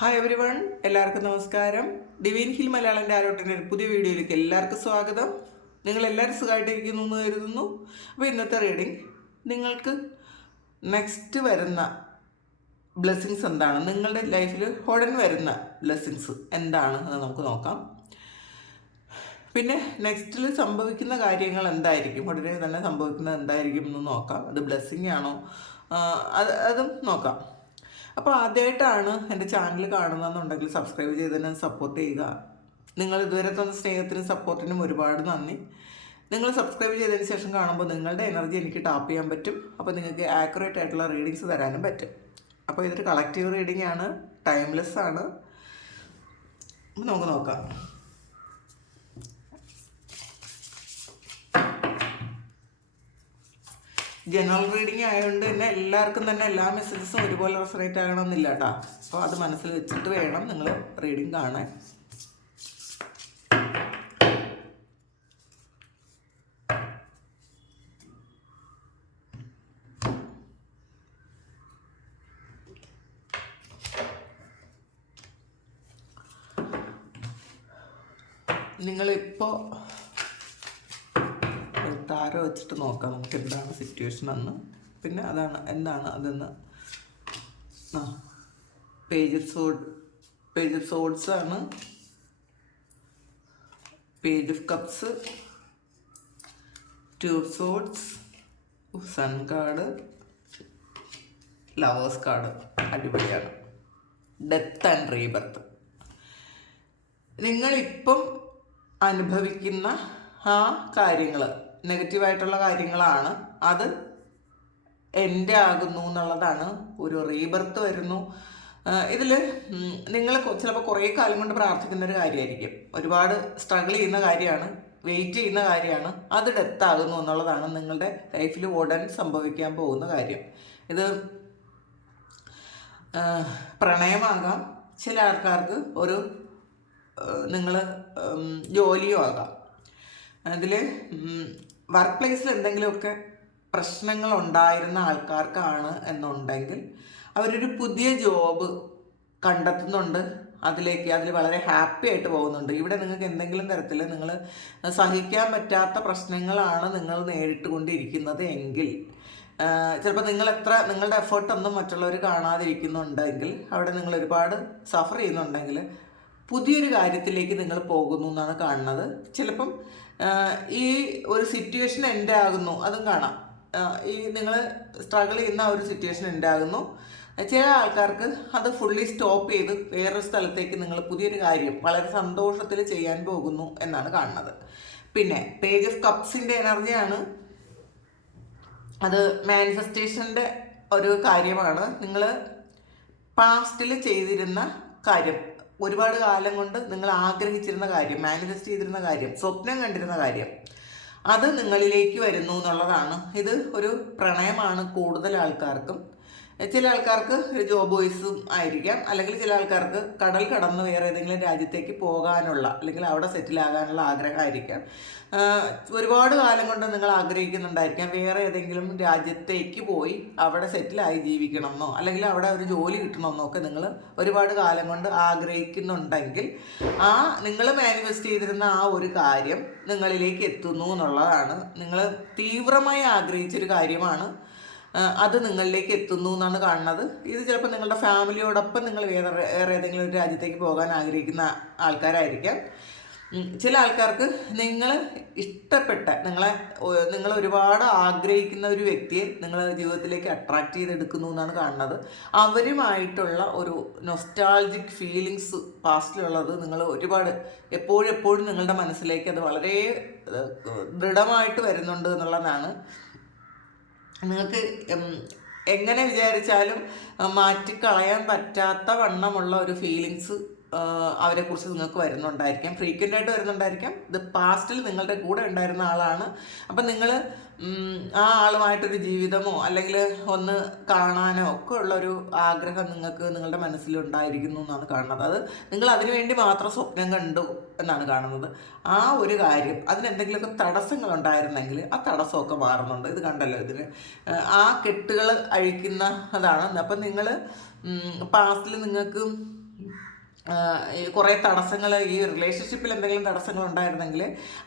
Hi every one, എല്ലാവർക്കും നമസ്കാരം. Divine hill Malayalam ടാരോട്ടിൻ്റെ ഒരു പുതിയ വീഡിയോയിലേക്ക് എല്ലാവർക്കും സ്വാഗതം. നിങ്ങളെല്ലാവരും സുഖമായിട്ടിരിക്കുന്നു എന്ന് കരുതുന്നു. അപ്പോൾ ഇന്നത്തെ റീഡിങ് നിങ്ങൾക്ക് നെക്സ്റ്റ് വരുന്ന ബ്ലെസ്സിങ്സ് എന്താണ്, നിങ്ങളുടെ ലൈഫിൽ ഉടൻ വരുന്ന ബ്ലെസ്സിങ്സ് എന്താണ് എന്ന് നമുക്ക് നോക്കാം. പിന്നെ നെക്സ്റ്റിൽ സംഭവിക്കുന്ന കാര്യങ്ങൾ എന്തായിരിക്കും, ഉടനെ തന്നെ സംഭവിക്കുന്നത് എന്തായിരിക്കും എന്ന് നോക്കാം. അത് ബ്ലെസ്സിങ് ആണോ അതും നോക്കാം. അപ്പോൾ ആദ്യമായിട്ടാണ് എൻ്റെ ചാനൽ കാണുന്നതെന്നുണ്ടെങ്കിൽ സബ്സ്ക്രൈബ് ചെയ്തതിന് സപ്പോർട്ട് ചെയ്യുക. നിങ്ങൾ ഇതുവരെ തന്ന സ്നേഹത്തിനും സപ്പോർട്ടിനും ഒരുപാട് നന്ദി. നിങ്ങൾ സബ്സ്ക്രൈബ് ചെയ്തതിന് ശേഷം കാണുമ്പോൾ നിങ്ങളുടെ എനർജി എനിക്ക് ടാപ്പ് ചെയ്യാൻ പറ്റും. അപ്പോൾ നിങ്ങൾക്ക് ആക്യുറേറ്റ് ആയിട്ടുള്ള റീഡിങ്സ് തരാനും പറ്റും. അപ്പോൾ ഇതൊരു കളക്റ്റീവ് റീഡിംഗ് ആണ്, ടൈംലെസ് ആണ്. നമുക്ക് നോക്കാം. ജനറൽ റീഡിങ് ആയതുകൊണ്ട് തന്നെ എല്ലാവർക്കും തന്നെ എല്ലാ മെസ്സേജസും ഒരുപോലെ റെസണേറ്റ് ആകണമെന്നില്ല കേട്ടോ. അപ്പോൾ അത് മനസ്സിൽ വെച്ചിട്ട് വേണം നിങ്ങൾ റീഡിങ് കാണാൻ. നിങ്ങളിപ്പോൾ താരം വെച്ചിട്ട് നോക്കാം നമുക്ക് എന്താണ് സിറ്റുവേഷൻ എന്ന്. പിന്നെ എന്താണ് അതെന്ന്. പേജ് ഓഫ് സോഡ്സ് ആണ്, page of cups, two of swords, sun card, lovers card. അടിപൊളിയാണ്. Death and rebirth. നിങ്ങളിപ്പം അനുഭവിക്കുന്ന ആ കാര്യങ്ങൾ നെഗറ്റീവായിട്ടുള്ള കാര്യങ്ങളാണ്. അത് എൻ്റെ ആകുന്നു എന്നുള്ളതാണ്. ഒരു റീബർത്ത് വരുന്നു. ഇതിൽ നിങ്ങൾ ചിലപ്പോൾ കുറേ കാലം കൊണ്ട് പ്രാർത്ഥിക്കുന്ന ഒരു കാര്യമായിരിക്കും, ഒരുപാട് സ്ട്രഗിൾ ചെയ്യുന്ന കാര്യമാണ്, വെയിറ്റ് ചെയ്യുന്ന കാര്യമാണ്. അത് ഡെത്ത് ആകുന്നു എന്നുള്ളതാണ് നിങ്ങളുടെ ലൈഫിൽ ഉടൻ സംഭവിക്കാൻ പോകുന്ന കാര്യം. ഇത് പ്രണയമാകാം, ചില ആൾക്കാർക്ക് ഒരു നിങ്ങൾ ജോലിയും ആകാം. അതിൽ വർക്ക് പ്ലേസിൽ എന്തെങ്കിലുമൊക്കെ പ്രശ്നങ്ങൾ ഉണ്ടായിരുന്ന ആൾക്കാർക്കാണ് എന്നുണ്ടെങ്കിൽ അവരൊരു പുതിയ ജോബ് കണ്ടെത്തുന്നുണ്ട്. അതിൽ വളരെ ഹാപ്പി ആയിട്ട് പോകുന്നുണ്ട്. ഇവിടെ നിങ്ങൾക്ക് എന്തെങ്കിലും തരത്തിൽ നിങ്ങൾ സഹിക്കാൻ പറ്റാത്ത പ്രശ്നങ്ങളാണ് നിങ്ങൾ നേരിട്ട് കൊണ്ടിരിക്കുന്നത് എങ്കിൽ, ചിലപ്പോൾ നിങ്ങളുടെ എഫേർട്ടൊന്നും മറ്റുള്ളവർ കാണാതിരിക്കുന്നുണ്ടെങ്കിൽ, അവിടെ നിങ്ങൾ ഒരുപാട് സഫർ ചെയ്യുന്നുണ്ടെങ്കിൽ പുതിയൊരു കാര്യത്തിലേക്ക് നിങ്ങൾ പോകുന്നു എന്നാണ് കാണുന്നത്. ചിലപ്പം ഈ ഒരു സിറ്റുവേഷൻ എൻഡ് ആകുന്നു, അതും കാണാം. ഈ നിങ്ങൾ സ്ട്രഗിൾ ചെയ്യുന്ന ഒരു സിറ്റുവേഷൻ എൻഡ് ആകുന്നു. ചില ആൾക്കാർക്ക് അത് ഫുള്ളി സ്റ്റോപ്പ് ചെയ്ത് വേറൊരു സ്ഥലത്തേക്ക് നിങ്ങൾ പുതിയൊരു കാര്യം വളരെ സന്തോഷത്തിൽ ചെയ്യാൻ പോകുന്നു എന്നാണ് കാണുന്നത്. പിന്നെ പേജ് ഓഫ് കപ്സിൻ്റെ എനർജിയാണ്. അത് മാനിഫെസ്റ്റേഷൻ്റെ ഒരു കാര്യമാണ്. നിങ്ങൾ പാസ്റ്റിൽ ചെയ്തിരുന്ന കാര്യം, ഒരുപാട് കാലം കൊണ്ട് നിങ്ങൾ ആഗ്രഹിച്ചിരുന്ന കാര്യം, മാനിഫെസ്റ്റ് ചെയ്തിരുന്ന കാര്യം, സ്വപ്നം കണ്ടിരുന്ന കാര്യം, അത് നിങ്ങളിലേക്ക് വരുന്നു എന്നുള്ളതാണ്. ഇത് ഒരു പ്രണയമാണ് കൂടുതൽ ആൾക്കാർക്കും. ചില ആൾക്കാർക്ക് ഒരു ജോബ് വോയിസും ആയിരിക്കാം, അല്ലെങ്കിൽ ചില ആൾക്കാർക്ക് കടൽ കടന്ന് വേറെ ഏതെങ്കിലും രാജ്യത്തേക്ക് പോകാനുള്ള അല്ലെങ്കിൽ അവിടെ സെറ്റിൽ ആകാനുള്ള ആഗ്രഹമായിരിക്കാം. ഒരുപാട് കാലം കൊണ്ട് നിങ്ങൾ ആഗ്രഹിക്കുന്നുണ്ടായിരിക്കാം വേറെ ഏതെങ്കിലും രാജ്യത്തേക്ക് പോയി അവിടെ സെറ്റിലായി ജീവിക്കണമെന്നോ അല്ലെങ്കിൽ അവിടെ ഒരു ജോലി കിട്ടണമെന്നോ ഒക്കെ നിങ്ങൾ ഒരുപാട് കാലം കൊണ്ട് ആഗ്രഹിക്കുന്നുണ്ടെങ്കിൽ നിങ്ങൾ മാനിഫെസ്റ്റ് ചെയ്തിരുന്ന ആ ഒരു കാര്യം നിങ്ങളിലേക്ക് എത്തുന്നു എന്നുള്ളതാണ്. നിങ്ങൾ തീവ്രമായി ആഗ്രഹിച്ചൊരു കാര്യമാണ്, അത് നിങ്ങളിലേക്ക് എത്തുന്നു എന്നാണ് കാണുന്നത്. ഇത് ചിലപ്പോൾ നിങ്ങളുടെ ഫാമിലിയോടൊപ്പം നിങ്ങൾ വേറെ ഏതെങ്കിലും ഒരു രാജ്യത്തേക്ക് പോകാൻ ആഗ്രഹിക്കുന്ന ആൾക്കാരായിരിക്കാം. ചില ആൾക്കാർക്ക് നിങ്ങൾ ഇഷ്ടപ്പെട്ട നിങ്ങൾ ഒരുപാട് ആഗ്രഹിക്കുന്ന ഒരു വ്യക്തിയെ നിങ്ങൾ ജീവിതത്തിലേക്ക് അട്രാക്റ്റ് ചെയ്തെടുക്കുന്നു എന്നാണ് കാണുന്നത്. അവരുമായിട്ടുള്ള ഒരു നൊസ്റ്റാൾജിക് ഫീലിങ്സ് പാസ്റ്റിലുള്ളത് നിങ്ങൾ ഒരുപാട് എപ്പോഴും നിങ്ങളുടെ മനസ്സിലേക്ക് അത് വളരെ ദൃഢമായിട്ട് വരുന്നുണ്ട് എന്നുള്ളതാണ്. നിങ്ങൾക്ക് എങ്ങനെ വിചാരിച്ചാലും മാറ്റിക്കളയാൻ പറ്റാത്ത വണ്ണമുള്ള ഒരു ഫീലിങ്സ് അവരെക്കുറിച്ച് നിങ്ങൾക്ക് വരുന്നുണ്ടായിരിക്കാം, ഫ്രീക്വൻ്റ് ആയിട്ട് വരുന്നുണ്ടായിരിക്കാം. ഇത് പാസ്റ്റിൽ നിങ്ങളുടെ കൂടെ ഉണ്ടായിരുന്ന ആളാണ്. അപ്പം നിങ്ങൾ ആ ആളുമായിട്ടൊരു ജീവിതമോ അല്ലെങ്കിൽ ഒന്ന് കാണാനോ ഒക്കെ ഉള്ളൊരു ആഗ്രഹം നിങ്ങൾക്ക് നിങ്ങളുടെ മനസ്സിലുണ്ടായിരിക്കുന്നു എന്നാണ് കാണുന്നത്. അത് നിങ്ങൾ അതിനു വേണ്ടി മാത്രം സ്വപ്നം കണ്ടു എന്നാണ് കാണുന്നത്. ആ ഒരു കാര്യം അതിനെന്തെങ്കിലുമൊക്കെ തടസ്സങ്ങൾ ഉണ്ടായിരുന്നെങ്കിൽ ആ തടസ്സമൊക്കെ മാറുന്നുണ്ട്. ഇത് കണ്ടല്ലോ, ഇതിന് ആ കെട്ടുകൾ അഴിക്കുന്ന അതാണ്. അപ്പം നിങ്ങൾ പാസ്റ്റിൽ നിങ്ങൾക്ക് ഈ കുറേ തടസ്സങ്ങൾ, ഈ റിലേഷൻഷിപ്പിൽ എന്തെങ്കിലും തടസ്സങ്ങൾ ഉണ്ടായിരുന്നെങ്കിൽ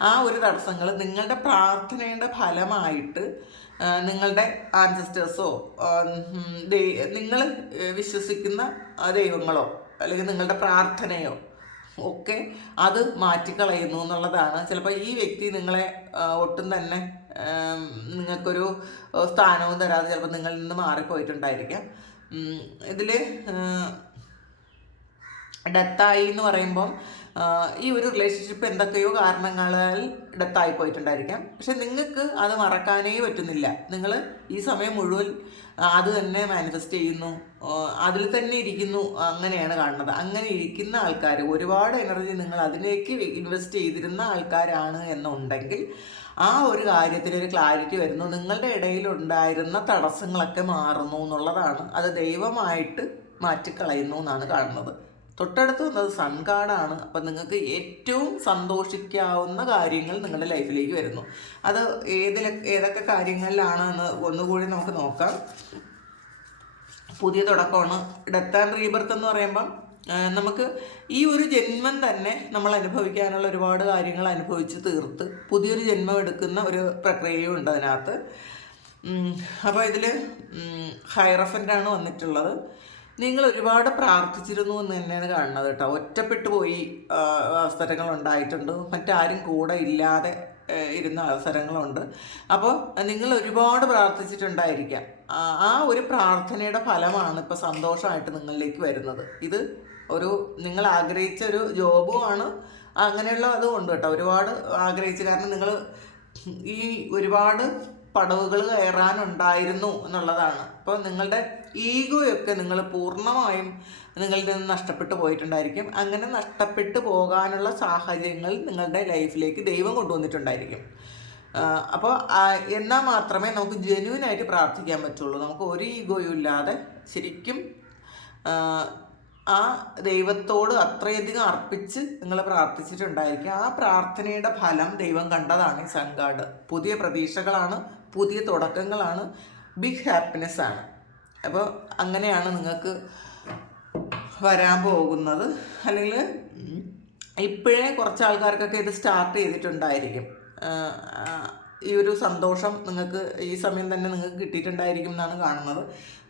ആ ഒരു തടസ്സങ്ങൾ നിങ്ങളുടെ പ്രാർത്ഥനയുടെ ഫലമായിട്ട് നിങ്ങളുടെ ആൻസസ്റ്റേഴ്സോ നിങ്ങൾ വിശ്വസിക്കുന്ന ദൈവങ്ങളോ അല്ലെങ്കിൽ നിങ്ങളുടെ പ്രാർത്ഥനയോ ഒക്കെ അത് മാറ്റിക്കളയുന്നു എന്നുള്ളതാണ്. ചിലപ്പോൾ ഈ വ്യക്തി നിങ്ങളെ ഒട്ടും തന്നെ നിങ്ങൾക്കൊരു സ്ഥാനവും തരാതെ ചിലപ്പോൾ നിങ്ങളിൽ നിന്ന് മാറിപ്പോയിട്ടുണ്ടായിരിക്കാം. ഇതിൽ ഡെത്തായി എന്ന് പറയുമ്പം ഈ ഒരു റിലേഷൻഷിപ്പ് എന്തൊക്കെയോ കാരണങ്ങളാൽ ഡെത്തായി പോയിട്ടുണ്ടായിരിക്കാം. പക്ഷെ നിങ്ങൾക്ക് അത് മറക്കാനേ പറ്റുന്നില്ല. നിങ്ങൾ ഈ സമയം മുഴുവൻ അത് തന്നെ മാനിഫെസ്റ്റ് ചെയ്യുന്നു, അതിൽ തന്നെ ഇരിക്കുന്നു. അങ്ങനെയാണ് കാണുന്നത്. അങ്ങനെ ഇരിക്കുന്ന ആൾക്കാർ, ഒരുപാട് എനർജി നിങ്ങൾ അതിലേക്ക് ഇൻവെസ്റ്റ് ചെയ്തിരുന്ന ആൾക്കാരാണ് എന്നുണ്ടെങ്കിൽ ആ ഒരു കാര്യത്തിനൊരു ക്ലാരിറ്റി വരുന്നു. നിങ്ങളുടെ ഇടയിലുണ്ടായിരുന്ന തടസ്സങ്ങളൊക്കെ മാറുന്നു എന്നുള്ളതാണ്. അത് ദൈവമായിട്ട് മാറ്റിക്കളയുന്നു എന്നാണ് കാണുന്നത്. തൊട്ടടുത്ത് വന്നത് സൺ കാർഡാണ്. അപ്പം നിങ്ങൾക്ക് ഏറ്റവും സന്തോഷിക്കാവുന്ന കാര്യങ്ങൾ നിങ്ങളുടെ ലൈഫിലേക്ക് വരുന്നു. അത് ഏതൊക്കെ കാര്യങ്ങളിലാണെന്ന് ഒന്നുകൂടി നമുക്ക് നോക്കാം. പുതിയ തുടക്കമാണ്. ഡെത്ത് ആൻഡ് റീബർത്ത് എന്ന് പറയുമ്പം നമുക്ക് ഈ ഒരു ജന്മം തന്നെ നമ്മൾ അനുഭവിക്കാനുള്ള ഒരുപാട് കാര്യങ്ങൾ അനുഭവിച്ച് തീർത്ത് പുതിയൊരു ജന്മം എടുക്കുന്ന ഒരു പ്രക്രിയയും ഉണ്ട് അതിനകത്ത്. അപ്പോൾ ഇതിൽ ഹൈറഫൻ്റാണ് വന്നിട്ടുള്ളത്. നിങ്ങൾ ഒരുപാട് പ്രാർത്ഥിച്ചിരുന്നു എന്ന് തന്നെയാണ് കാണുന്നത് കേട്ടോ. ഒറ്റപ്പെട്ടു പോയി അവസരങ്ങൾ ഉണ്ടായിട്ടുണ്ട്, മറ്റാരും കൂടെ ഇല്ലാതെ ഇരുന്ന അവസരങ്ങളുണ്ട്. അപ്പോൾ നിങ്ങൾ ഒരുപാട് പ്രാർത്ഥിച്ചിട്ടുണ്ടായിരിക്കാം. ആ ഒരു പ്രാർത്ഥനയുടെ ഫലമാണ് ഇപ്പോൾ സന്തോഷമായിട്ട് നിങ്ങളിലേക്ക് വരുന്നത്. ഇത് ഒരു നിങ്ങൾ ആഗ്രഹിച്ച ഒരു ജോബുമാണ്. അങ്ങനെയുള്ള അതുകൊണ്ട് കേട്ടോ, ഒരുപാട് ആഗ്രഹിച്ചു. കാരണം നിങ്ങൾ ഈ ഒരുപാട് പടവുകൾ കയറാനുണ്ടായിരുന്നു എന്നുള്ളതാണ്. അപ്പോൾ നിങ്ങളുടെ ഈഗോയൊക്കെ നിങ്ങൾ പൂർണ്ണമായും നിങ്ങളിൽ നിന്ന് നഷ്ടപ്പെട്ടു പോയിട്ടുണ്ടായിരിക്കും. അങ്ങനെ നഷ്ടപ്പെട്ടു പോകാനുള്ള സാഹചര്യങ്ങൾ നിങ്ങളുടെ ലൈഫിലേക്ക് ദൈവം കൊണ്ടുവന്നിട്ടുണ്ടായിരിക്കും. അപ്പോൾ എന്നാൽ മാത്രമേ നമുക്ക് ജെന്യുവനായിട്ട് പ്രാർത്ഥിക്കാൻ പറ്റുള്ളൂ. നമുക്ക് ഒരു ഈഗോയും ഇല്ലാതെ ശരിക്കും ആ ദൈവത്തോട് അത്രയധികം അർപ്പിച്ച് നിങ്ങൾ പ്രാർത്ഥിച്ചിട്ടുണ്ടായിരിക്കും. ആ പ്രാർത്ഥനയുടെ ഫലം ദൈവം കണ്ടതാണ് ഈ സൺ കാർഡ്. പുതിയ പ്രതീക്ഷകളാണ്, പുതിയ തുടക്കങ്ങളാണ്, ബിഗ് ഹാപ്പിനെസ് ആണ്. അപ്പോൾ അങ്ങനെയാണ് നിങ്ങൾക്ക് വരാൻ പോകുന്നത്. അല്ലെങ്കിൽ ഇപ്പോഴേ കുറച്ച് ആൾക്കാർക്കൊക്കെ ഇത് സ്റ്റാർട്ട് ചെയ്തിട്ടുണ്ടായിരിക്കും. ഈ ഒരു സന്തോഷം നിങ്ങൾക്ക് ഈ സമയം തന്നെ നിങ്ങൾക്ക് കിട്ടിയിട്ടുണ്ടായിരിക്കും എന്നാണ് കാണുന്നത്.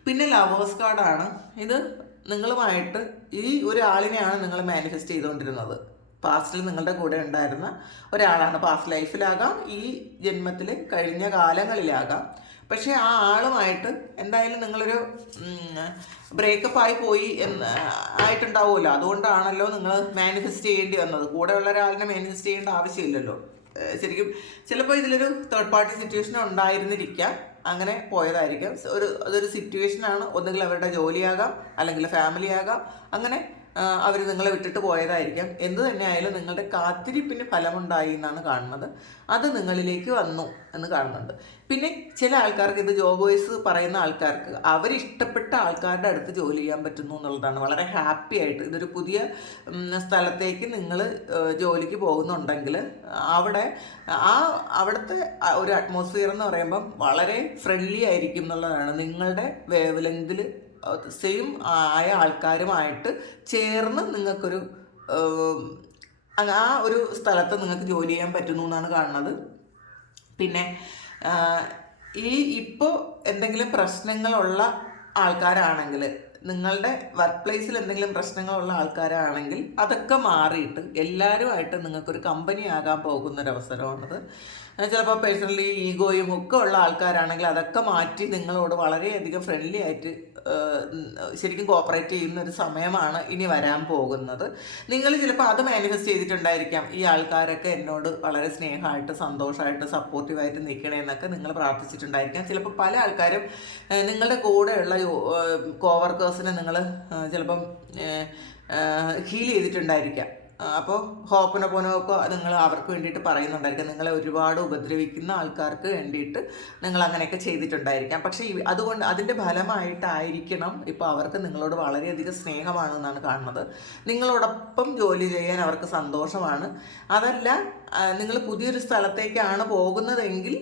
പിന്നെ ലവേഴ്സ് കാർഡാണ്. ഇത് നിങ്ങളുമായിട്ട് ഈ ഒരാളിനെയാണ് നിങ്ങൾ മാനിഫെസ്റ്റ് ചെയ്തുകൊണ്ടിരുന്നത്. പാസ്റ്റിൽ നിങ്ങളുടെ കൂടെ ഉണ്ടായിരുന്ന ഒരാളാണ്. പാസ്റ്റ് ലൈഫിലാകാം, ഈ ജന്മത്തിൽ കഴിഞ്ഞ കാലങ്ങളിലാകാം. പക്ഷേ ആ ആളുമായിട്ട് എന്തായാലും നിങ്ങളൊരു ബ്രേക്കപ്പ് ആയി പോയി ആയിട്ടുണ്ടാവുമല്ലോ. അതുകൊണ്ടാണല്ലോ നിങ്ങൾ മാനിഫെസ്റ്റ് ചെയ്യേണ്ടി വന്നത്. കൂടെയുള്ള ഒരാളിനെ മാനിഫെസ്റ്റ് ചെയ്യേണ്ട ആവശ്യമില്ലല്ലോ. ശരിക്കും ചിലപ്പോൾ ഇതിലൊരു തേർഡ് പാർട്ടി സിറ്റുവേഷൻ ഉണ്ടായിരുന്നിരിക്കാം. അങ്ങനെ പോയതായിരിക്കും. അതൊരു സിറ്റുവേഷനാണ്. ഒന്നുകിൽ അവരുടെ ജോലിയാകാം, അല്ലെങ്കിൽ ഫാമിലി ആകാം. അങ്ങനെ അവർ നിങ്ങളെ വിട്ടിട്ട് പോയതായിരിക്കാം. എന്ത് തന്നെയായാലും നിങ്ങളുടെ കാത്തിരിപ്പിന് ഫലമുണ്ടായി എന്നാണ് കാണുന്നത്. അത് നിങ്ങളിലേക്ക് വന്നു എന്ന് കാണുന്നുണ്ട്. പിന്നെ ചില ആൾക്കാർക്ക്, ഇത് ജോബ് വൈസ് പറയുന്ന ആൾക്കാർക്ക്, അവരിഷ്ടപ്പെട്ട ആൾക്കാരുടെ അടുത്ത് ജോലി ചെയ്യാൻ പറ്റുന്നു എന്നുള്ളതാണ്. വളരെ ഹാപ്പി ആയിട്ട് ഇതൊരു പുതിയ സ്ഥലത്തേക്ക് നിങ്ങൾ ജോലിക്ക് പോകുന്നുണ്ടെങ്കിൽ അവിടുത്തെ ഒരു അറ്റ്മോസ്ഫിയർ എന്ന് പറയുമ്പം വളരെ ഫ്രണ്ട്ലി ആയിരിക്കും എന്നുള്ളതാണ്. നിങ്ങളുടെ വേവ് ലെങ്തിൽ സെയിം ആയ ആൾക്കാരുമായിട്ട് ചേർന്ന് നിങ്ങൾക്കൊരു ആ ഒരു സ്ഥലത്ത് നിങ്ങൾക്ക് ജോലി ചെയ്യാൻ പറ്റുന്നു എന്നാണ് കാണുന്നത്. പിന്നെ ഇപ്പോൾ എന്തെങ്കിലും പ്രശ്നങ്ങളുള്ള ആൾക്കാരാണെങ്കിൽ, നിങ്ങളുടെ വർക്ക് പ്ലേസിൽ എന്തെങ്കിലും പ്രശ്നങ്ങളുള്ള ആൾക്കാരാണെങ്കിൽ അതൊക്കെ മാറിയിട്ട് എല്ലാവരുമായിട്ട് നിങ്ങൾക്കൊരു കമ്പനി ആകാൻ പോകുന്നൊരവസരമാണത്. ചിലപ്പോൾ പേഴ്സണലി ഈഗോയും ഒക്കെ ഉള്ള ആൾക്കാരാണെങ്കിൽ അതൊക്കെ മാറ്റി നിങ്ങളോട് വളരെയധികം ഫ്രണ്ട്ലി ആയിട്ട് ശരിക്കും കോപ്പറേറ്റ് ചെയ്യുന്ന ഒരു സമയമാണ് ഇനി വരാൻ പോകുന്നത്. നിങ്ങൾ ചിലപ്പോൾ അത് മാനിഫെസ്റ്റ് ചെയ്തിട്ടുണ്ടായിരിക്കാം. ഈ ആൾക്കാരൊക്കെ എന്നോട് വളരെ സ്നേഹമായിട്ട്, സന്തോഷമായിട്ട്, സപ്പോർട്ടീവായിട്ട് നിൽക്കണേന്നൊക്കെ നിങ്ങൾ പ്രാർത്ഥിച്ചിട്ടുണ്ടായിരിക്കാം. ചിലപ്പോൾ പല ആൾക്കാരും നിങ്ങളുടെ കൂടെയുള്ള കോവർക്കേഴ്സിനെ നിങ്ങൾ ചിലപ്പം ഹീൽ ചെയ്തിട്ടുണ്ടായിരിക്കാം. അപ്പോൾ ഹോപ്പനൊക്കെ നിങ്ങൾ അവർക്ക് വേണ്ടിയിട്ട് പറയുന്നുണ്ടായിരിക്കാം. നിങ്ങളെ ഒരുപാട് ഉപദ്രവിക്കുന്ന ആൾക്കാർക്ക് വേണ്ടിയിട്ട് നിങ്ങൾ അങ്ങനെയൊക്കെ ചെയ്തിട്ടുണ്ടായിരിക്കാം. പക്ഷേ അതുകൊണ്ട് അതിൻ്റെ ഫലമായിട്ടായിരിക്കണം ഇപ്പോൾ അവർക്ക് നിങ്ങളോട് വളരെയധികം സ്നേഹമാണെന്നാണ് കാണുന്നത്. നിങ്ങളോടൊപ്പം ജോലി ചെയ്യാൻ അവർക്ക് സന്തോഷമാണ്. അതല്ല, നിങ്ങൾ പുതിയൊരു സ്ഥലത്തേക്കാണ് പോകുന്നതെങ്കിൽ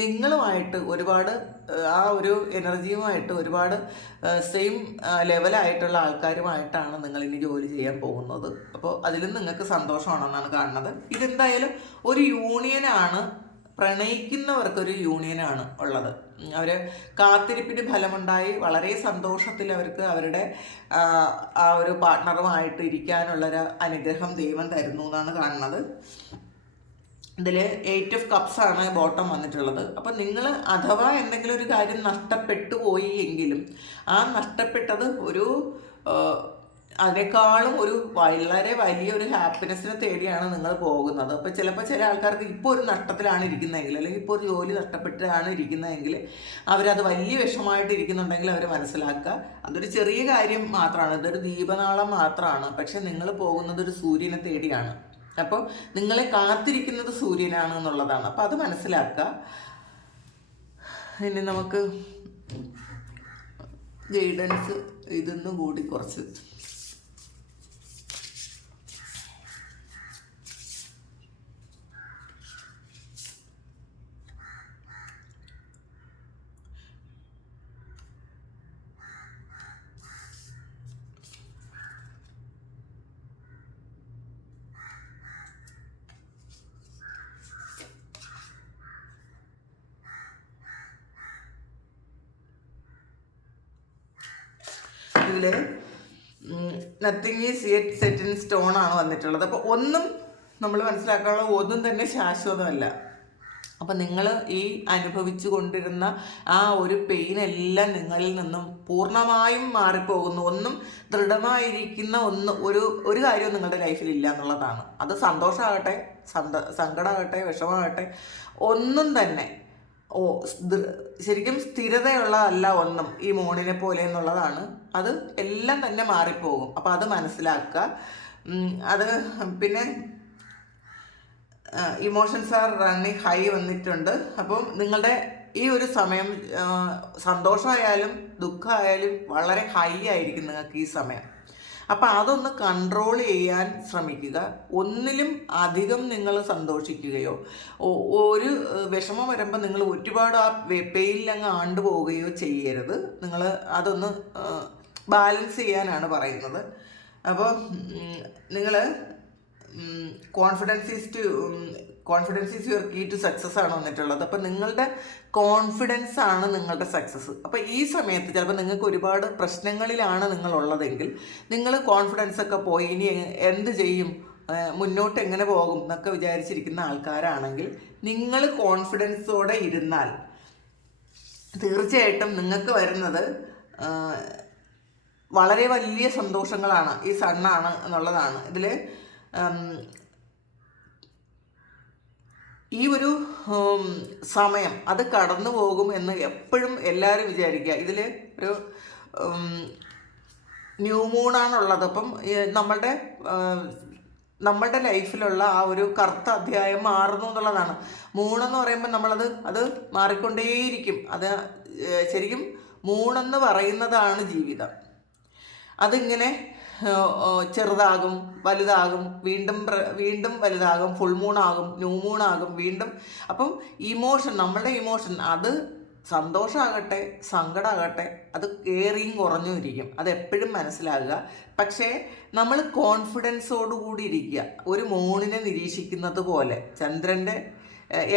നിങ്ങളുമായിട്ട് ഒരുപാട് ആ ഒരു എനർജിയുമായിട്ട് ഒരുപാട് സെയിം ലെവലായിട്ടുള്ള ആൾക്കാരുമായിട്ടാണ് നിങ്ങൾ ഇനി ജോലി ചെയ്യാൻ പോകുന്നത്. അപ്പോൾ അതിലും നിങ്ങൾക്ക് സന്തോഷമാണെന്നാണ് കാണുന്നത്. ഇതെന്തായാലും ഒരു യൂണിയനാണ്, പ്രണയിക്കുന്നവർക്കൊരു യൂണിയനാണ് ഉള്ളത്. അവർ കാത്തിരിപ്പിന് ഫലമുണ്ടായി വളരെ സന്തോഷത്തിൽ അവർക്ക് അവരുടെ ആ ഒരു പാർട്ട്ണറുമായിട്ട് ഇരിക്കാനുള്ളൊരു അനുഗ്രഹം ദൈവം തരുന്നു എന്നാണ് കാണുന്നത്. ഇതിൽ 8 ഓഫ് കപ്സ് ആണ് ബോട്ടം വന്നിട്ടുള്ളത്. അപ്പം നിങ്ങൾ അഥവാ എന്തെങ്കിലും ഒരു കാര്യം നഷ്ടപ്പെട്ടു പോയി എങ്കിലും ആ നഷ്ടപ്പെട്ടത് ഒരു അതിനേക്കാളും ഒരു വളരെ വലിയൊരു ഹാപ്പിനെസ്സിനെ തേടിയാണ് നിങ്ങൾ പോകുന്നത്. അപ്പോൾ ചിലപ്പോൾ ചില ആൾക്കാർക്ക് ഇപ്പോൾ ഒരു നഷ്ടത്തിലാണ് ഇരിക്കുന്നതെങ്കിൽ, അല്ലെങ്കിൽ ഇപ്പോൾ ഒരു ജോലി നഷ്ടപ്പെട്ടാണ് ഇരിക്കുന്നതെങ്കിൽ അവരത് വലിയ വിഷമമായിട്ട് ഇരിക്കുന്നുണ്ടെങ്കിൽ അവർ മനസ്സിലാക്കുക അതൊരു ചെറിയ കാര്യം മാത്രമാണ്, ഇതൊരു ദീപനാളം മാത്രമാണ്. പക്ഷെ നിങ്ങൾ പോകുന്നത് ഒരു സൂര്യനെ തേടിയാണ്. അപ്പോൾ നിങ്ങളെ കാത്തിരിക്കുന്നത് സൂര്യനാണ് എന്നുള്ളതാണ്. അപ്പോൾ അത് മനസ്സിലാക്കുക. ഇനി നമുക്ക് ഗൈഡൻസ് ഇതൊന്നും കൂടി കുറച്ച് ഇതിൽ nothing is yet set in stone ആണ് വന്നിട്ടുള്ളത്. അപ്പോൾ ഒന്നും നമ്മൾ മനസ്സിലാക്കാനുള്ള ഒന്നും തന്നെ ശാശ്വതമല്ല. അപ്പം നിങ്ങൾ ഈ അനുഭവിച്ചു കൊണ്ടിരുന്ന ആ ഒരു പെയിനെല്ലാം നിങ്ങളിൽ നിന്നും പൂർണ്ണമായും മാറിപ്പോകുന്നു. ഒന്നും ദൃഢമായിരിക്കുന്ന ഒരു കാര്യവും നിങ്ങളുടെ ലൈഫിൽ ഇല്ല എന്നുള്ളതാണ്. അത് സന്തോഷമാകട്ടെ, സങ്കടമാകട്ടെ, വിഷമമാകട്ടെ, ഒന്നും തന്നെ ശരിക്കും സ്ഥിരതയുള്ളതല്ല ഒന്നും ഈ മൂണിനെ പോലെ എന്നുള്ളതാണ്. അത് എല്ലാം തന്നെ മാറിപ്പോകും. അപ്പം അത് മനസ്സിലാക്കുക. അത് പിന്നെ ഇമോഷൻസ് ആർ റണ്ണിങ് ഹൈ വന്നിട്ടുണ്ട്. അപ്പം നിങ്ങളുടെ ഈ ഒരു സമയം സന്തോഷമായാലും ദുഃഖമായാലും വളരെ ഹൈ ആയിരിക്കും നിങ്ങൾക്ക് ഈ സമയം. അപ്പം അതൊന്ന് കൺട്രോൾ ചെയ്യാൻ ശ്രമിക്കുക. ഒന്നിലും അധികം നിങ്ങൾ സന്തോഷിക്കുകയോ ഒരു വിഷമം വരുമ്പോൾ നിങ്ങൾ ഒരുപാട് ആ പെയിനിൽ അങ്ങ് ആണ്ടുപോവുകയോ ചെയ്യരുത്. നിങ്ങൾ അതൊന്ന് ബാലൻസ് ചെയ്യാനാണ് പറയുന്നത്. അപ്പോൾ നിങ്ങൾ confidence is your key to success ആണ് വന്നിട്ടുള്ളത്. അപ്പം നിങ്ങളുടെ കോൺഫിഡൻസ് ആണ് നിങ്ങളുടെ സക്സസ്. അപ്പോൾ ഈ സമയത്ത് ചിലപ്പോൾ നിങ്ങൾക്ക് ഒരുപാട് പ്രശ്നങ്ങളിലാണ് നിങ്ങളുള്ളതെങ്കിൽ നിങ്ങൾ കോൺഫിഡൻസ് ഒക്കെ പോയി ഇനി എന്ത് ചെയ്യും, മുന്നോട്ട് എങ്ങനെ പോകും എന്നൊക്കെ വിചാരിച്ചിരിക്കുന്ന ആൾക്കാരാണെങ്കിൽ നിങ്ങൾ കോൺഫിഡൻസോടെ ഇരുന്നാൽ തീർച്ചയായിട്ടും നിങ്ങൾക്ക് വരുന്നത് വളരെ വലിയ സന്തോഷങ്ങളാണ്. ഈ സണ്ണാണ് എന്നുള്ളതാണ്. ഇതിൽ ഈ ഒരു സമയം അത് കടന്നു പോകും എന്ന് എപ്പോഴും എല്ലാവരും വിചാരിക്കുക. ഇതിൽ ഒരു ന്യൂ മൂണാണുള്ളത്. അപ്പം നമ്മളുടെ ലൈഫിലുള്ള ആ ഒരു കറുത്ത അധ്യായം മാറുന്നു എന്നുള്ളതാണ്. മൂണെന്ന് പറയുമ്പോൾ അത് മാറിക്കൊണ്ടേയിരിക്കും. അത് ശരിക്കും മൂണെന്ന് പറയുന്നതാണ് ജീവിതം. അതിങ്ങനെ ചെറുതാകും, വലുതാകും, വീണ്ടും വലുതാകും, ഫുൾ മൂണാകും, ന്യൂ മൂണാകും, വീണ്ടും. അപ്പം നമ്മളുടെ ഇമോഷൻ അത് സന്തോഷമാകട്ടെ, സങ്കടമാകട്ടെ, അത് ഏറിയും കുറഞ്ഞും ഇരിക്കും. അതെപ്പോഴും മനസ്സിലാകുക. പക്ഷേ നമ്മൾ കോൺഫിഡൻസോടുകൂടി ഇരിക്കുക. ഒരു മൂണിനെ നിരീക്ഷിക്കുന്നത് പോലെ, ചന്ദ്രൻ്റെ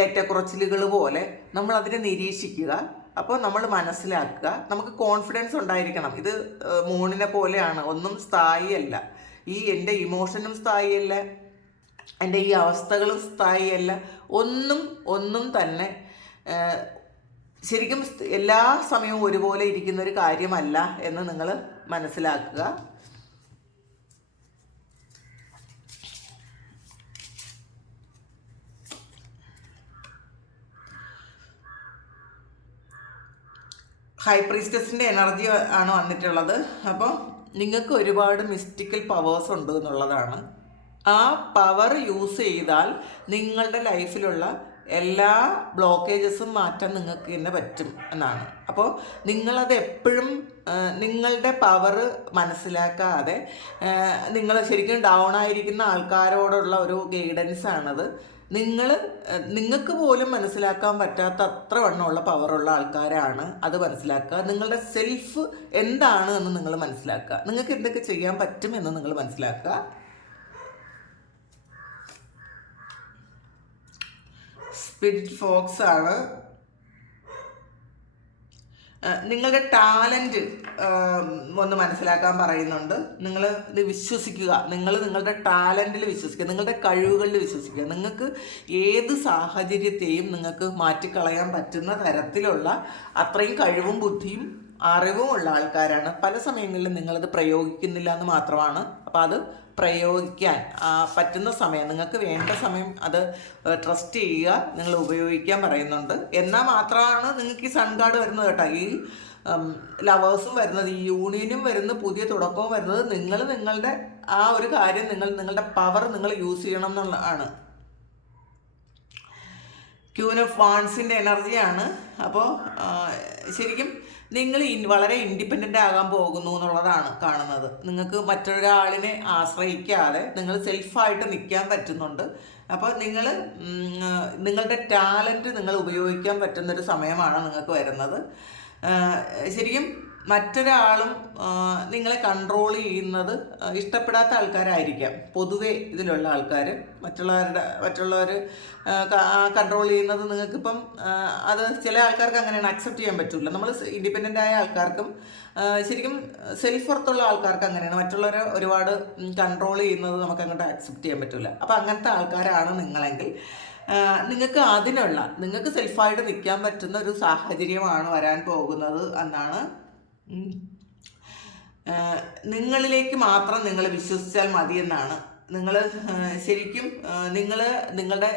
ഏറ്റക്കുറച്ചിലുകൾ പോലെ നമ്മളതിനെ നിരീക്ഷിക്കുക. അപ്പോൾ നമ്മൾ മനസ്സിലാക്കുക, നമുക്ക് കോൺഫിഡൻസ് ഉണ്ടായിരിക്കണം. ഇത് മൂണിനെ പോലെയാണ്, ഒന്നും സ്ഥായിയല്ല. എൻ്റെ ഇമോഷനും സ്ഥായിയല്ല, എൻ്റെ ഈ അവസ്ഥകളും സ്ഥായിയല്ല. ഒന്നും തന്നെ ശരിക്കും എല്ലാ സമയവും ഒരുപോലെ ഇരിക്കുന്നൊരു കാര്യമല്ല എന്ന് നിങ്ങൾ മനസ്സിലാക്കുക. ഹൈ പ്രീസ്റ്റസിൻ്റെ എനർജി ആണ് വന്നിട്ടുള്ളത്. അപ്പോൾ നിങ്ങൾക്ക് ഒരുപാട് മിസ്റ്റിക്കൽ പവേഴ്സ് ഉണ്ട് എന്നുള്ളതാണ്. ആ പവർ യൂസ് ചെയ്താൽ നിങ്ങളുടെ ലൈഫിലുള്ള എല്ലാ ബ്ലോക്കേജസും മാറ്റാൻ നിങ്ങൾക്ക് തന്നെ പറ്റും എന്നാണ്. അപ്പോൾ നിങ്ങളത് എപ്പോഴും നിങ്ങളുടെ പവർ മനസ്സിലാക്കാതെ നിങ്ങൾ ശരിക്കും ഡൗൺ ആയിരിക്കുന്ന ആൾക്കാരോടുള്ള ഒരു ഗൈഡൻസ് ആണത്. നിങ്ങൾക്ക് പോലും മനസ്സിലാക്കാൻ പറ്റാത്ത അത്ര വണ്ണമുള്ള പവറുള്ള ആൾക്കാരാണ്. അത് മനസ്സിലാക്കുക. നിങ്ങളുടെ സെൽഫ് എന്താണ് എന്ന് നിങ്ങൾ മനസ്സിലാക്കുക. നിങ്ങൾക്ക് എന്തൊക്കെ ചെയ്യാൻ പറ്റും എന്ന് നിങ്ങൾ മനസ്സിലാക്കുക. സ്പിരിറ്റ് ഫോക്സ് ആണ്. നിങ്ങളുടെ ടാലൻറ്റ് ഒന്ന് മനസ്സിലാക്കാൻ പറയുന്നുണ്ട്. നിങ്ങൾ ഇത് വിശ്വസിക്കുക. നിങ്ങളുടെ ടാലൻറ്റിൽ വിശ്വസിക്കുക, നിങ്ങളുടെ കഴിവുകളിൽ വിശ്വസിക്കുക. നിങ്ങൾക്ക് ഏത് സാഹചര്യത്തെയും നിങ്ങൾക്ക് മാറ്റിക്കളയാൻ പറ്റുന്ന തരത്തിലുള്ള അത്രയും കഴിവും ബുദ്ധിയും അറിവും ഉള്ള ആൾക്കാരാണ്. പല സമയങ്ങളിലും നിങ്ങളത് പ്രയോഗിക്കുന്നില്ല എന്ന് മാത്രമാണ്. അപ്പോൾ അത് പ്രയോഗിക്കാൻ പറ്റുന്ന സമയം, നിങ്ങൾക്ക് വേണ്ട സമയം അത് ട്രസ്റ്റ് ചെയ്യുക, നിങ്ങൾ ഉപയോഗിക്കാൻ പറയുന്നുണ്ട്. എന്നാൽ മാത്രമാണ് നിങ്ങൾക്ക് ഈ സൺ കാർഡ് വരുന്നത് കേട്ടോ. ഈ ലവേഴ്സും വരുന്നത്, ഈ യൂണിയനും വരുന്നത്, പുതിയ തുടക്കവും വരുന്നത് നിങ്ങളുടെ ആ ഒരു കാര്യം, നിങ്ങളുടെ പവർ നിങ്ങൾ യൂസ് ചെയ്യണം എന്നുള്ളതാണ്. ക്യൂൻ ഓഫ് വാൺസിൻ്റെ എനർജിയാണ്. അപ്പോൾ ശരിക്കും നിങ്ങൾ വളരെ ഇൻഡിപെൻഡൻ്റ് ആകാൻ പോകുന്നു എന്നുള്ളതാണ് കാണുന്നത്. നിങ്ങൾക്ക് മറ്റൊരാളിനെ ആശ്രയിക്കാതെ നിങ്ങൾ സെൽഫായിട്ട് നിൽക്കാൻ പറ്റുന്നുണ്ട്. അപ്പോൾ നിങ്ങളുടെ ടാലൻറ്റ് നിങ്ങൾ ഉപയോഗിക്കാൻ പറ്റുന്നൊരു സമയമാണ് നിങ്ങൾക്ക് വരുന്നത്. ശരിക്കും മറ്റൊരാളും നിങ്ങളെ കൺട്രോൾ ചെയ്യുന്നത് ഇഷ്ടപ്പെടാത്ത ആൾക്കാരായിരിക്കാം പൊതുവേ ഇതിലുള്ള ആൾക്കാർ. മറ്റുള്ളവർ കൺട്രോൾ ചെയ്യുന്നത് നിങ്ങൾക്കിപ്പം അത് ചില ആൾക്കാർക്ക് അങ്ങനെയാണ്, അക്സെപ്റ്റ് ചെയ്യാൻ പറ്റില്ല. നമ്മൾ ഇൻഡിപെൻഡൻ്റ് ആയ ആൾക്കാർക്കും ശരിക്കും സെൽഫ് വർത്തുള്ള ആൾക്കാർക്ക് അങ്ങനെയാണ്. മറ്റുള്ളവരെ ഒരുപാട് കൺട്രോൾ ചെയ്യുന്നത് നമുക്ക് അങ്ങോട്ട് അക്സെപ്റ്റ് ചെയ്യാൻ പറ്റില്ല. അപ്പോൾ അങ്ങനത്തെ ആൾക്കാരാണ് നിങ്ങളെങ്കിൽ നിങ്ങൾക്ക് സെൽഫായിട്ട് നിൽക്കാൻ പറ്റുന്ന ഒരു സാഹചര്യമാണ് വരാൻ പോകുന്നത് എന്നാണ്. നിങ്ങളിലേക്ക് മാത്രം നിങ്ങൾ വിശ്വസിച്ചാൽ മതി എന്നാണ്. നിങ്ങൾ ശരിക്കും നിങ്ങളുടെ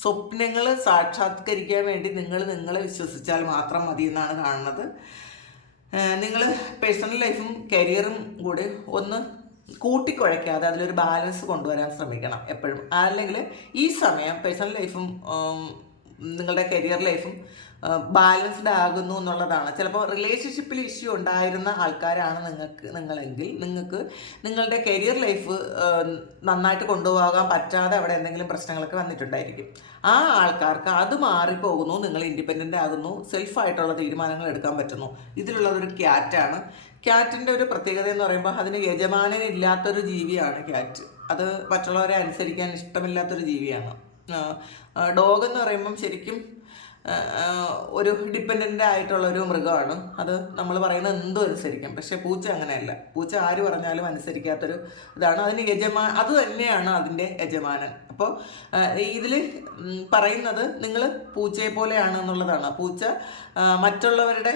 സ്വപ്നങ്ങൾ സാക്ഷാത്കരിക്കാൻ വേണ്ടി നിങ്ങളെ വിശ്വസിച്ചാൽ മാത്രം മതി എന്നാണ് കാണുന്നത്. നിങ്ങൾ പേഴ്സണൽ ലൈഫും കരിയറും കൂടി ഒന്ന് കൂട്ടിക്കുഴയ്ക്കാതെ അതിലൊരു ബാലൻസ് കൊണ്ടുവരാൻ ശ്രമിക്കണം എപ്പോഴും. അല്ലെങ്കിൽ ഈ സമയം പേഴ്സണൽ ലൈഫും നിങ്ങളുടെ കരിയർ ലൈഫും ബാലൻസ്ഡ് ആകുന്നു എന്നുള്ളതാണ്. ചിലപ്പോൾ റിലേഷൻഷിപ്പിൽ ഇഷ്യൂ ഉണ്ടായിരുന്ന ആൾക്കാരാണ് നിങ്ങളെങ്കിൽ നിങ്ങൾക്ക് നിങ്ങളുടെ കരിയർ ലൈഫ് നന്നായിട്ട് കൊണ്ടുപോകാൻ പറ്റാതെ അവിടെ എന്തെങ്കിലും പ്രശ്നങ്ങളൊക്കെ വന്നിട്ടുണ്ടായിരിക്കും. ആ ആൾക്കാർക്ക് അത് മാറിപ്പോകുന്നു, നിങ്ങൾ ഇൻഡിപെൻഡൻ്റ് ആകുന്നു, സെൽഫായിട്ടുള്ള തീരുമാനങ്ങൾ എടുക്കാൻ പറ്റുന്നു. ഇതിലുള്ളതൊരു ക്യാറ്റാണ്. ക്യാറ്റിൻ്റെ ഒരു പ്രത്യേകത എന്ന് പറയുമ്പോൾ അതിന് യജമാനനില്ലാത്തൊരു ജീവിയാണ് ക്യാറ്റ്. അത് മറ്റുള്ളവരെ അനുസരിക്കാൻ ഇഷ്ടമില്ലാത്തൊരു ജീവിയാണ്. ഡോഗ് എന്ന് പറയുമ്പം ശരിക്കും ഒരു ഡിപ്പെൻഡൻ്റ് ആയിട്ടുള്ളൊരു മൃഗമാണ്. അത് നമ്മൾ പറയുന്നത് എന്തും അനുസരിക്കും. പക്ഷേ പൂച്ച അങ്ങനെയല്ല. പൂച്ച ആര് പറഞ്ഞാലും അനുസരിക്കാത്തൊരു ഇതാണ്. അത് തന്നെയാണ് അതിൻ്റെ യജമാനൻ. അപ്പോൾ ഇതിൽ പറയുന്നത് നിങ്ങൾ പൂച്ചയെ പോലെയാണ് എന്നുള്ളതാണ്. പൂച്ച മറ്റുള്ളവരുടെ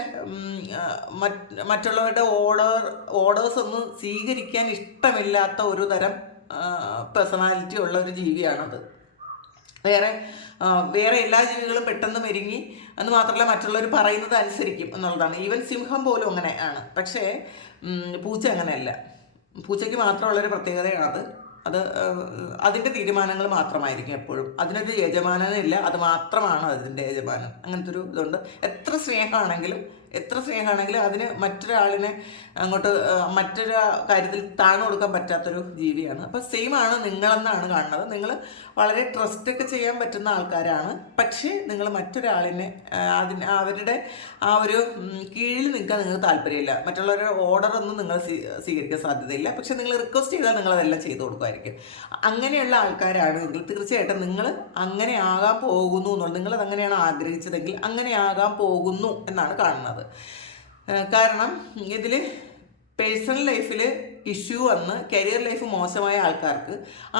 ഓർഡേഴ്സ് ഒന്നും സ്വീകരിക്കാൻ ഇഷ്ടമില്ലാത്ത ഒരു തരം പേഴ്സണാലിറ്റി ഉള്ള ഒരു ജീവിയാണത്. വേറെ എല്ലാ ജീവികളും പെട്ടെന്ന് മെരുങ്ങി എന്ന് മാത്രമല്ല മറ്റുള്ളവർ പറയുന്നത് അനുസരിക്കും എന്നുള്ളതാണ്. ഈവൻ സിംഹം പോലും അങ്ങനെ ആണ്. പക്ഷേ പൂച്ച അങ്ങനെയല്ല. പൂച്ചയ്ക്ക് മാത്രമുള്ളൊരു പ്രത്യേകതയാണത്. അതിൻ്റെ തീരുമാനങ്ങൾ മാത്രമായിരിക്കും എപ്പോഴും. അതിനൊരു യജമാനനില്ല, അത് മാത്രമാണ് അതിൻ്റെ യജമാനൻ. അങ്ങനത്തെ ഒരു ഇതുണ്ട്. എത്ര സ്നേഹമാണെങ്കിലും അതിന് മറ്റൊരാളിനെ മറ്റൊരു കാര്യത്തിൽ താഴ്ന്നു കൊടുക്കാൻ പറ്റാത്തൊരു ജീവിയാണ്. അപ്പോൾ സെയിം ആണ് നിങ്ങളെന്നാണ് കാണുന്നത്. നിങ്ങൾ വളരെ ട്രസ്റ്റൊക്കെ ചെയ്യാൻ പറ്റുന്ന ആൾക്കാരാണ്. പക്ഷേ നിങ്ങൾ മറ്റൊരാളിനെ അവരുടെ ആ ഒരു കീഴിൽ നിൽക്കാൻ നിങ്ങൾക്ക് താല്പര്യമില്ല. മറ്റുള്ളവരുടെ ഓർഡറൊന്നും നിങ്ങൾ സ്വീകരിക്കാൻ സാധ്യതയില്ല. പക്ഷേ നിങ്ങൾ റിക്വസ്റ്റ് ചെയ്താൽ നിങ്ങളതെല്ലാം ചെയ്തു കൊടുക്കുമായിരിക്കും. അങ്ങനെയുള്ള ആൾക്കാരാണെങ്കിൽ തീർച്ചയായിട്ടും നിങ്ങൾ അങ്ങനെ ആകാൻ പോകുന്നു എന്നുള്ളത്, നിങ്ങളതങ്ങനെയാണ് ആഗ്രഹിച്ചതെങ്കിൽ അങ്ങനെ ആകാൻ പോകുന്നു എന്നാണ് കാണുന്നത്. കാരണം ഇതിൽ പേഴ്സണൽ ലൈഫിൽ ഇഷ്യൂ വന്ന് കരിയർ ലൈഫ് മോശമായ ആൾക്കാർക്ക്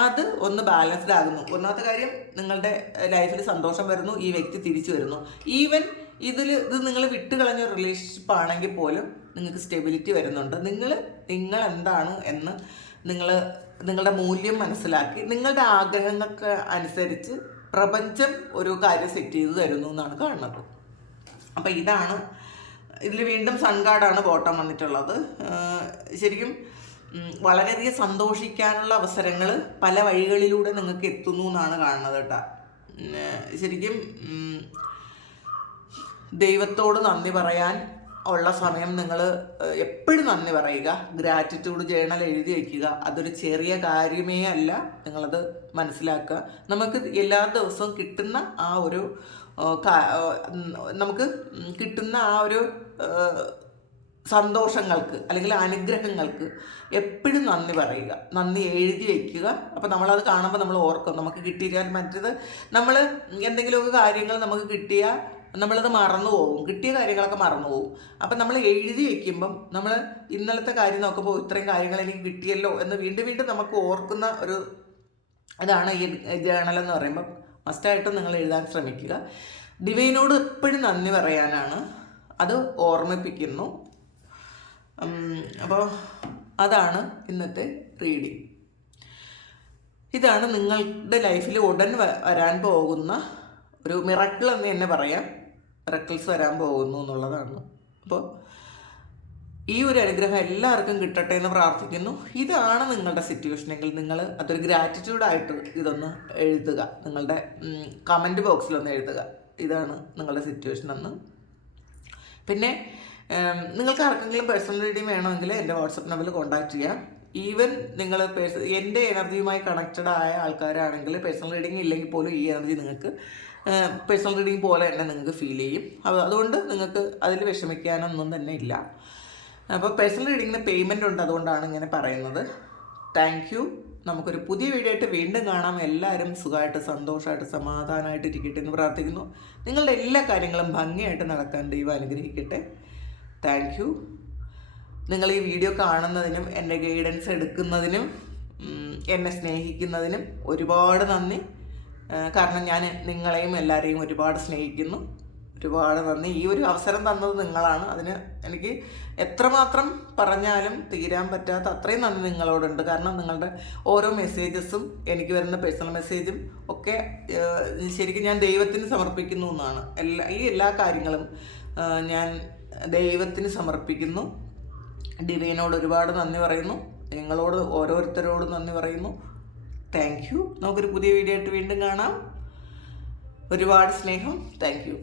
അത് ഒന്ന് ബാലൻസ്ഡ് ആകുന്നു. ഒന്നാമത്തെ കാര്യം, നിങ്ങളുടെ ലൈഫിൽ സന്തോഷം വരുന്നു, ഈ വ്യക്തി തിരിച്ചു വരുന്നു. ഈവൻ ഇത് നിങ്ങൾ വിട്ടുകളഞ്ഞ റിലേഷൻഷിപ്പ് ആണെങ്കിൽ പോലും നിങ്ങൾക്ക് സ്റ്റെബിലിറ്റി വരുന്നുണ്ട്. നിങ്ങൾ എന്താണ് എന്ന് നിങ്ങളുടെ മൂല്യം മനസ്സിലാക്കി നിങ്ങളുടെ ആഗ്രഹങ്ങൾക്ക് അനുസരിച്ച് പ്രപഞ്ചം ഒരു കാര്യം സെറ്റ് ചെയ്ത് തരുന്നു എന്നാണ് കാണുന്നത്. അപ്പം ഇതിൽ വീണ്ടും സൺ കാർഡാണ് ബോട്ടം വന്നിട്ടുള്ളത്. ശരിക്കും വളരെയധികം സന്തോഷിക്കാനുള്ള അവസരങ്ങൾ പല വഴികളിലൂടെ നിങ്ങൾക്ക് എത്തുന്നു എന്നാണ് കാണുന്നത് കേട്ടോ. ശരിക്കും ദൈവത്തോട് നന്ദി പറയാൻ ഉള്ള സമയം നിങ്ങൾ എപ്പോഴും നന്ദി പറയുക. ഗ്രാറ്റിറ്റ്യൂഡ് ജേണൽ എഴുതി വയ്ക്കുക. അതൊരു ചെറിയ കാര്യമേ അല്ല, നിങ്ങളത് മനസ്സിലാക്കുക. നമുക്ക് എല്ലാ ദിവസവും കിട്ടുന്ന ആ ഒരു നമുക്ക് കിട്ടുന്ന ആ ഒരു സന്തോഷങ്ങൾക്ക് അല്ലെങ്കിൽ അനുഗ്രഹങ്ങൾക്ക് എപ്പോഴും നന്ദി പറയുക, നന്ദി എഴുതി വയ്ക്കുക. അപ്പോൾ നമ്മളത് കാണുമ്പോൾ നമ്മൾ ഓർക്കും നമുക്ക് കിട്ടിയാൽ. മറ്റേത് നമ്മൾ എന്തെങ്കിലുമൊക്കെ കാര്യങ്ങൾ നമുക്ക് കിട്ടിയാൽ നമ്മളത് മറന്നു പോകും, കിട്ടിയ കാര്യങ്ങളൊക്കെ മറന്നു പോകും. അപ്പം നമ്മൾ എഴുതി വയ്ക്കുമ്പം നമ്മൾ ഇന്നലത്തെ കാര്യം നോക്കുമ്പോൾ ഇത്രയും കാര്യങ്ങൾ എനിക്ക് കിട്ടിയല്ലോ എന്ന് വീണ്ടും വീണ്ടും നമുക്ക് ഓർക്കുന്ന ഒരു ഇതാണ് ഈ ജേണൽ എന്ന് പറയുമ്പം. മസ്റ്റായിട്ടും നിങ്ങൾ എഴുതാൻ ശ്രമിക്കുക. ഡിവൈനോട് എപ്പോഴും നന്ദി പറയാനാണ്, അത് ഓർമ്മിപ്പിക്കുന്നു. അപ്പോൾ അതാണ് ഇന്നത്തെ റീഡിങ്. ഇതാണ് നിങ്ങളുടെ ലൈഫിൽ ഉടൻ വരാൻ പോകുന്ന ഒരു മിറക്കിൾ എന്ന് തന്നെ പറയാം. മിറക്കിൾസ് വരാൻ പോകുന്നു എന്നുള്ളതാണ്. അപ്പോൾ ഈ ഒരു അനുഗ്രഹം എല്ലാവർക്കും കിട്ടട്ടെ എന്ന് പ്രാർത്ഥിക്കുന്നു. ഇതാണ് നിങ്ങളുടെ സിറ്റുവേഷനെങ്കിൽ നിങ്ങൾ അതൊരു ഗ്രാറ്റിറ്റ്യൂഡായിട്ട് ഇതൊന്ന് എഴുതുക. നിങ്ങളുടെ കമൻറ്റ് ബോക്സിലൊന്ന് എഴുതുക, ഇതാണ് നിങ്ങളുടെ സിറ്റുവേഷൻ എന്ന്. പിന്നെ നിങ്ങൾക്ക് ആർക്കെങ്കിലും പേഴ്സണൽ റീഡിങ് വേണമെങ്കിൽ എൻ്റെ വാട്സപ്പ് നമ്പറിൽ കോൺടാക്റ്റ് ചെയ്യാം. ഈവൻ നിങ്ങൾ എൻ്റെ എനർജിയുമായി കണക്റ്റഡ് ആയ ആൾക്കാരാണെങ്കിൽ പേഴ്സണൽ റീഡിങ് ഇല്ലെങ്കിൽ പോലും ഈ എനർജി നിങ്ങൾക്ക് പേഴ്സണൽ റീഡിങ് പോലെ തന്നെ നിങ്ങൾക്ക് ഫീൽ ചെയ്യും. അതുകൊണ്ട് നിങ്ങൾക്ക് അതിൽ വിഷമിക്കാനൊന്നും തന്നെ ഇല്ല. അപ്പോൾ പേഴ്സണൽ റീഡിങ്ങിന് പേയ്മെൻ്റ് ഉണ്ട്, അതുകൊണ്ടാണ് ഇങ്ങനെ പറയുന്നത്. Thank you. നമുക്കൊരു പുതിയ വീഡിയോ ആയിട്ട് വീണ്ടും കാണാം. എല്ലാവരും സുഖമായിട്ട് സന്തോഷമായിട്ട് സമാധാനമായിട്ട് ഇരിക്കട്ടെ എന്ന് പ്രാർത്ഥിക്കുന്നു. നിങ്ങളുടെ എല്ലാ കാര്യങ്ങളും ഭംഗിയായിട്ട് നടക്കാൻ ദൈവം അനുഗ്രഹിക്കട്ടെ. Thank you. നിങ്ങൾ ഈ വീഡിയോ കാണുന്നതിനും എൻ്റെ ഗൈഡൻസ് എടുക്കുന്നതിനും എന്നെ സ്നേഹിക്കുന്നതിനും ഒരുപാട് നന്ദി. കാരണം ഞാൻ നിങ്ങളെയും എല്ലാവരെയും ഒരുപാട് സ്നേഹിക്കുന്നു. ഒരുപാട് നന്ദി. ഈ ഒരു അവസരം തന്നത് നിങ്ങളാണ്. അതിന് എനിക്ക് എത്രമാത്രം പറഞ്ഞാലും തീരാൻ പറ്റാത്ത അത്രയും നന്ദി നിങ്ങളോടുണ്ട്. കാരണം നിങ്ങളുടെ ഓരോ മെസ്സേജസും, എനിക്ക് വരുന്ന പേഴ്സണൽ മെസ്സേജും ഒക്കെ ശരിക്കും ഞാൻ ദൈവത്തിന് സമർപ്പിക്കുന്നു എന്നാണ്. എല്ലാ കാര്യങ്ങളും ഞാൻ ദൈവത്തിന് സമർപ്പിക്കുന്നു. ഡിവൈനോട് ഒരുപാട് നന്ദി പറയുന്നു. നിങ്ങളോട് ഓരോരുത്തരോടും നന്ദി പറയുന്നു. Thank you. നമുക്കൊരു പുതിയ വീഡിയോ ആയിട്ട് വീണ്ടും കാണാം. ഒരുപാട് സ്നേഹം. Thank you.